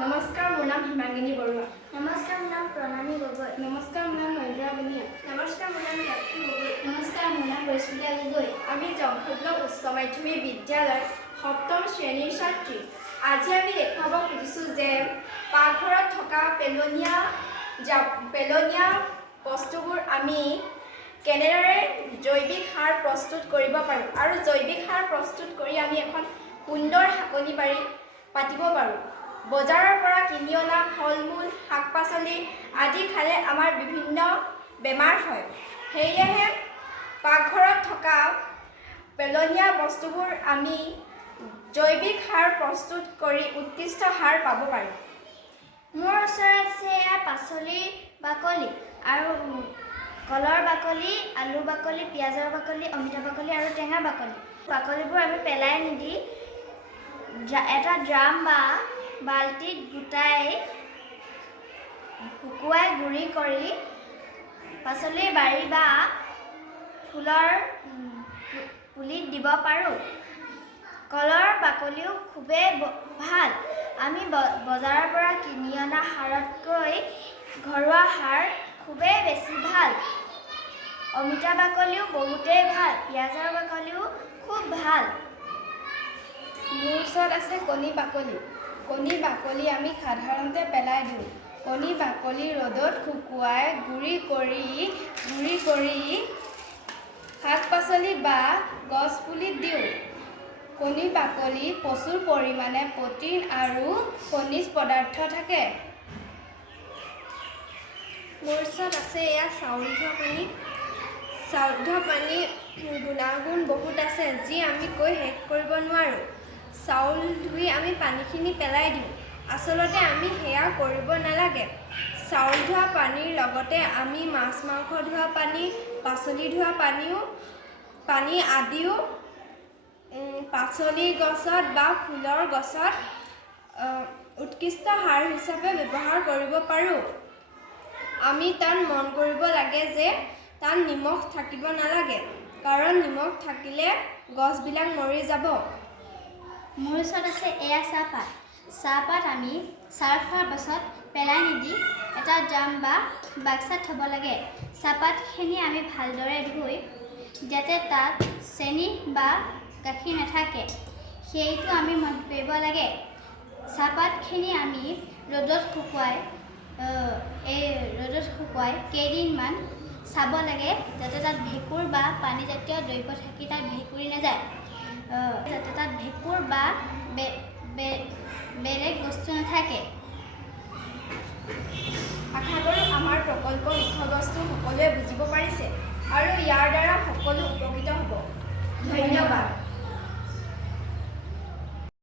নমস্কাৰ, মোৰ নাম হিমাংগিনী বৰুৱা। নমস্কাৰ, মোৰ নাম প্ৰণামী গগৈ। নমস্কাৰ, মোৰ নাম নয়নতৰা বনিয়া। নমস্কাৰ, মোৰ নাম কাকী গগৈ। নমস্কাৰ, মোৰ নাম পৰিস্মিতা গগৈ। আমি জংঘল উচ্চ মাধ্যমিক বিদ্যালয় সপ্তম শ্ৰেণীৰ ছাত্ৰী। আজি আমি দেখুৱাব খুজিছোঁ যে পাকঘৰত থকা পেলনীয়া বস্তুবোৰ আমি কেনেদৰে জৈৱিক সাৰ প্ৰস্তুত কৰিব পাৰোঁ আৰু জৈৱিক সাৰ প্ৰস্তুত কৰি আমি এখন সুন্দৰ শাকনি বাৰী পাতিব পাৰোঁ। বজাৰৰ পৰা কিনি অনা ফল মূল শাক পাচলি আদি খালে আমাৰ বিভিন্ন বেমাৰ হয়। সেয়েহে পাকঘৰত থকা পেলনীয়া বস্তুবোৰ আমি জৈৱিক সাৰ প্ৰস্তুত কৰি উৎকৃষ্ট সাৰ পাব পাৰোঁ। মোৰ ওচৰত আছে এয়া পাচলিৰ বাকলি আৰু কলৰ বাকলি, আলু বাকলি, পিঁয়াজৰ বাকলি, অমিতা বাকলি আৰু টেঙা বাকলি। বাকলিবোৰ আমি পেলাই নিদি এটা ড্ৰাম বা বাল্টিত গোটাই শুকুৱাই গুড়ি কৰি পাচলিৰ বাৰী বা ফুলৰ পুলিত দিব পাৰোঁ। কলৰ বাকলিও খুবেই ভাল। আমি বজাৰৰ পৰা কিনি অনা সাৰতকৈ ঘৰুৱা সাৰ খুবেই বেছি ভাল। অমিতা বাকলিও বহুতেই ভাল। পিঁয়াজৰ বাকলিও খুব ভাল। মোৰ ওচৰত আছে কণী বাকলি। কণী বাকলি আমি সাধাৰণতে পেলাই দিওঁ। কণী বাকলি ৰ'দত শুকুৱাই গুড়ি কৰি শাক পাচলি বা গছ পুলিত দিওঁ। কণী বাকলি প্ৰচুৰ পৰিমাণে প্ৰ'টিন আৰু খনিজ পদাৰ্থ থাকে। মোৰ ওচৰত আছে এয়া চাউল ধোৱা পানী। চাউল ধোৱা পানীৰ গুণাগুণ বহুত আছে যি আমি কৈ শেষ কৰিব নোৱাৰোঁ। চাউল ধুই আমি পানীখিনি পেলাই দিওঁ। আচলতে আমি সেয়া কৰিব নালাগে। চাউল ধোৱা পানীৰ লগতে আমি মাছ মাংস ধোৱা পানী, পাচলি ধোৱা পানী আদিও পাচলি গছত বা ফুলৰ গছত উৎকৃষ্ট সাৰ হিচাপে ব্যৱহাৰ কৰিব পাৰোঁ। আমি তাত মন কৰিব লাগে যে তাত নিমখ থাকিব নালাগে, কাৰণ নিমখ থাকিলে গছবিলাক মৰি যাব। মোৰ ওচৰত আছে এয়া চাহপাত। চাহপাত আমি চাৰ্ভ হোৱাৰ পাছত পেলাই নিদি এটা ড্ৰাম বা বাক্সাত থ'ব লাগে। চাহপাতখিনি আমি ভালদৰে ধুই যাতে তাত চেনি বা গাখীৰ নাথাকে সেইটো আমি মন কৰিব লাগে। চাহপাতখিনি আমি ৰ'দত শুকুৱাই কেইদিনমান চাব লাগে যাতে তাত ভেঁকুৰ বা পানীজাতীয় দ্ৰব্য থাকি তাত ভেঁকুৰি নাযায়, যাতে তাত ভেঁকুৰ বা বেলেগ বস্তু নাথাকে। আশা কৰোঁ আমাৰ প্ৰকল্পৰ বিষয়বস্তু সকলোৱে বুজিব পাৰিছে আৰু ইয়াৰ দ্বাৰা সকলো উপকৃত হ'ব। ধন্যবাদ।